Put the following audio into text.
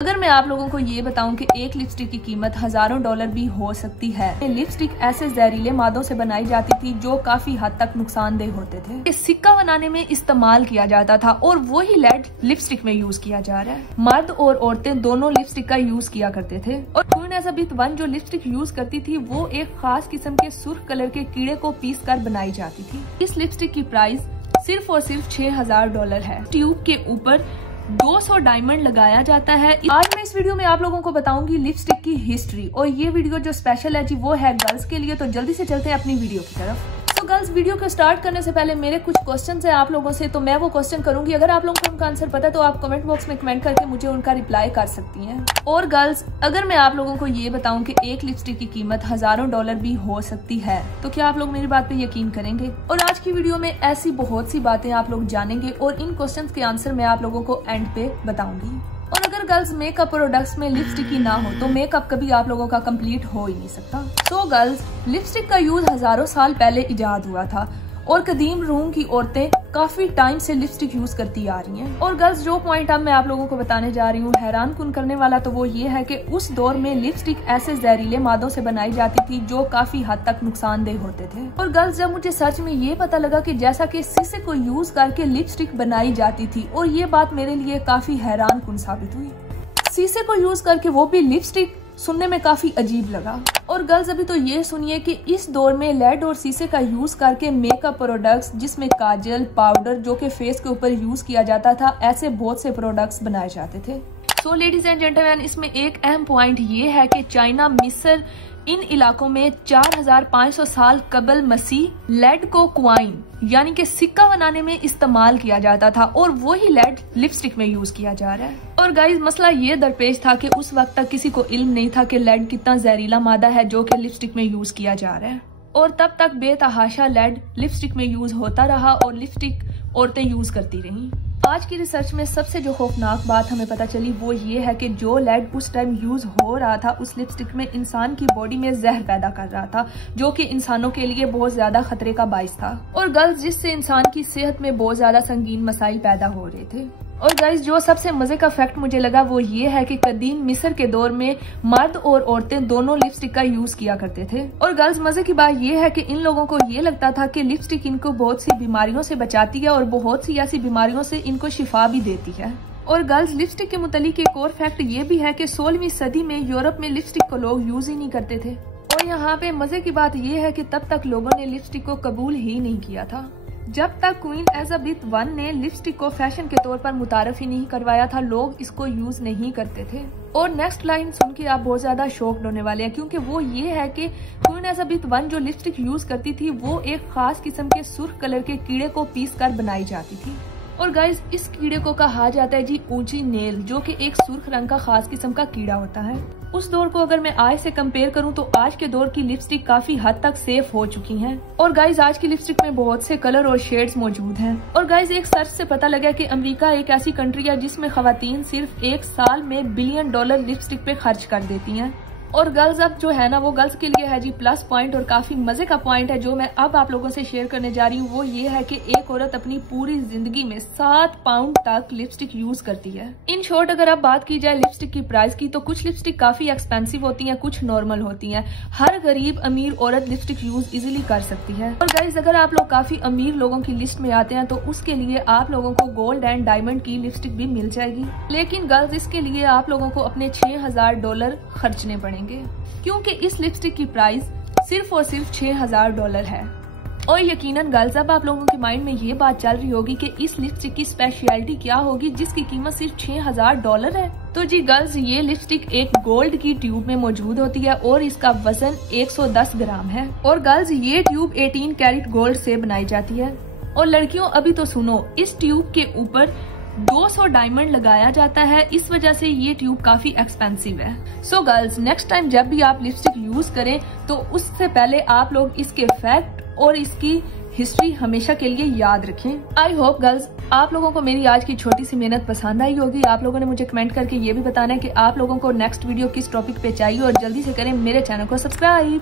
अगर मैं आप लोगों को ये बताऊं कि एक लिपस्टिक की कीमत हजारों डॉलर भी हो सकती है। ये लिपस्टिक ऐसे जहरीले मादों से बनाई जाती थी जो काफी हद तक नुकसानदेह होते थे। इस सिक्का बनाने में इस्तेमाल किया जाता था और वही लेड लिपस्टिक में यूज किया जा रहा है। मर्द और औरतें दोनों लिपस्टिक का यूज किया करते थे और क्वीन एलिजाबेथ वन जो लिपस्टिक यूज करती थी वो एक खास किस्म के सुर्ख कलर के कीड़े को पीस कर बनाई जाती थी। इस लिपस्टिक की प्राइस सिर्फ और सिर्फ $6000 है। ट्यूब के ऊपर 200 डायमंड लगाया जाता है। आज मैं इस वीडियो में आप लोगों को बताऊंगी लिपस्टिक की हिस्ट्री और ये वीडियो जो स्पेशल है जी वो है गर्ल्स के लिए। तो जल्दी से चलते हैं अपनी वीडियो की तरफ। तो गर्ल्स, वीडियो को स्टार्ट करने से पहले मेरे कुछ क्वेश्चंस हैं आप लोगों से, तो मैं वो क्वेश्चन करूंगी। अगर आप लोगों को उनका आंसर पता है तो आप कमेंट बॉक्स में कमेंट करके मुझे उनका रिप्लाई कर सकती हैं। और गर्ल्स, अगर मैं आप लोगों को ये बताऊं कि एक लिपस्टिक की कीमत हजारों डॉलर भी हो सकती है तो क्या आप लोग मेरी बात पे यकीन करेंगे? और आज की वीडियो में ऐसी बहुत सी बातें आप लोग जानेंगे और इन क्वेश्चंस के आंसर मैं आप लोगों को एंड पे बताऊंगी। और अगर गर्ल्स मेकअप प्रोडक्ट्स में लिपस्टिक ही ना हो तो मेकअप कभी आप लोगों का कंप्लीट हो ही नहीं सकता। तो गर्ल्स, लिपस्टिक का यूज हजारों साल पहले इजाद हुआ था और कदीम रूम की औरतें काफी टाइम से लिपस्टिक यूज करती आ रही हैं। और गर्ल्स, जो पॉइंट अब मैं आप लोगों को बताने जा रही हूँ हैरान कुन करने वाला, तो वो ये है कि उस दौर में लिपस्टिक ऐसे जहरीले मादों से बनाई जाती थी जो काफी हद तक नुकसानदेह होते थे। और गर्ल्स, जब मुझे सर्च में ये पता लगा कि जैसा कि शीशे को यूज करके लिपस्टिक बनाई जाती थी, और ये बात मेरे लिए काफी हैरान कुन साबित हुई। शीशे को यूज करके वो भी लिपस्टिक, सुनने में काफी अजीब लगा। और गर्ल्स, अभी तो ये सुनिए कि इस दौर में लेड और शीशे का यूज करके मेकअप प्रोडक्ट्स जिसमें काजल, पाउडर जो कि फेस के ऊपर यूज किया जाता था, ऐसे बहुत से प्रोडक्ट्स बनाए जाते थे। सो लेडीज एंड जेंटलमैन, इसमें एक अहम पॉइंट ये है कि चाइना, मिस्र, इन इलाकों में 4500 साल कबल मसीह लेड को क्वाइन यानी कि सिक्का बनाने में इस्तेमाल किया जाता था और वही लेड लिपस्टिक में यूज किया जा रहा है। और गाइस, मसला ये दरपेश था कि उस वक्त तक किसी को इल्म नहीं था कि लेड कितना जहरीला मादा है जो कि लिपस्टिक में यूज किया जा रहा है। और तब तक बेतहाशा लेड लिपस्टिक में यूज होता रहा और लिपस्टिक औरतें यूज करती रहीं। आज की रिसर्च में सबसे जो खौफनाक बात हमें पता चली वो ये है कि जो लेड उस टाइम यूज हो रहा था उस लिपस्टिक में इंसान की बॉडी में जहर पैदा कर रहा था जो कि इंसानों के लिए बहुत ज्यादा खतरे का बाइस था। और गर्ल्स, जिससे इंसान की सेहत में बहुत ज्यादा संगीन मसाइल पैदा हो रहे थे। और गाइस, जो सबसे मजे का फैक्ट मुझे लगा वो ये है कि कदीम मिस्र के दौर में मर्द और औरतें दोनों लिपस्टिक का यूज किया करते थे। और गर्ल्स, मजे की बात ये है कि इन लोगों को ये लगता था कि लिपस्टिक इनको बहुत सी बीमारियों से बचाती है और बहुत सी ऐसी बीमारियों से इनको शिफा भी देती है। और गर्ल्स, लिपस्टिक के मुतालिक एक और फैक्ट ये भी है कि 16वीं सदी में यूरोप में लिपस्टिक को लोग यूज ही नहीं करते थे। और यहाँ पे मजे की बात ये है कि तब तक लोगों ने लिपस्टिक को कबूल ही नहीं किया था जब तक क्वीन एलिजाबेथ वन ने लिपस्टिक को फैशन के तौर पर मुतारफ ही नहीं करवाया था। लोग इसको यूज नहीं करते थे। और नेक्स्ट लाइन सुन के आप बहुत ज्यादा शॉक्ड होने वाले हैं क्योंकि वो ये है कि क्वीन एलिजाबेथ वन जो लिपस्टिक यूज करती थी वो एक खास किस्म के सुर्ख कलर के कीड़े को पीस कर बनाई जाती थी। और गाइस, इस कीड़े को कहा जाता है जी ऊंची नेल, जो कि एक सुर्ख रंग का खास किस्म का कीड़ा होता है। उस दौर को अगर मैं आज से कंपेयर करूं तो आज के दौर की लिपस्टिक काफी हद तक सेफ हो चुकी हैं। और गाइस, आज की लिपस्टिक में बहुत से कलर और शेड्स मौजूद हैं। और गाइस, एक सर्च से पता लगा कि अमेरिका एक ऐसी कंट्री है जिसमें खवातीन सिर्फ एक साल में $1 बिलियन लिपस्टिक पे खर्च कर देती हैं। और गर्ल्स, अब जो है ना वो गर्ल्स के लिए है जी प्लस पॉइंट और काफी मजे का पॉइंट है जो मैं अब आप लोगों से शेयर करने जा रही हूँ। वो ये है कि एक औरत अपनी पूरी जिंदगी में 7 पाउंड तक लिपस्टिक यूज करती है। इन शॉर्ट, अगर अब बात की जाए लिपस्टिक की प्राइस की तो कुछ लिपस्टिक काफी एक्सपेंसिव होती हैं, कुछ नॉर्मल होती हैं। हर गरीब अमीर औरत लिपस्टिक यूज इजिली कर सकती है। और गाइस, अगर आप लोग काफी अमीर लोगों की लिस्ट में आते हैं तो उसके लिए आप लोगों को गोल्ड एंड डायमंड की लिपस्टिक भी मिल जाएगी। लेकिन गर्ल्स, इसके लिए आप लोगों को अपने $6000 खर्चने पड़ेंगे क्योंकि इस लिपस्टिक की प्राइस सिर्फ और सिर्फ $6000 है। और यकीनन गर्ल्स, अब आप लोगों के माइंड में ये बात चल रही होगी कि इस लिपस्टिक की स्पेशलिटी क्या होगी जिसकी कीमत सिर्फ $6000 है। तो जी गर्ल्स, ये लिपस्टिक एक गोल्ड की ट्यूब में मौजूद होती है और इसका वजन 110 ग्राम है। और गर्ल्स, ये ट्यूब 18 कैरेट गोल्ड से बनाई जाती है। और लड़कियों, अभी तो सुनो, इस ट्यूब के ऊपर 200 डायमंड लगाया जाता है, इस वजह से ये ट्यूब काफी एक्सपेंसिव है। सो गर्ल्स, नेक्स्ट टाइम जब भी आप लिपस्टिक यूज करें तो उससे पहले आप लोग इसके फैक्ट और इसकी हिस्ट्री हमेशा के लिए याद रखें। आई होप गर्ल्स, आप लोगों को मेरी आज की छोटी सी मेहनत पसंद आई होगी। आप लोगों ने मुझे कमेंट करके ये भी बताना है कि आप लोगों को नेक्स्ट वीडियो किस टॉपिक पे चाहिए और जल्दी से करें मेरे चैनल को सब्सक्राइब।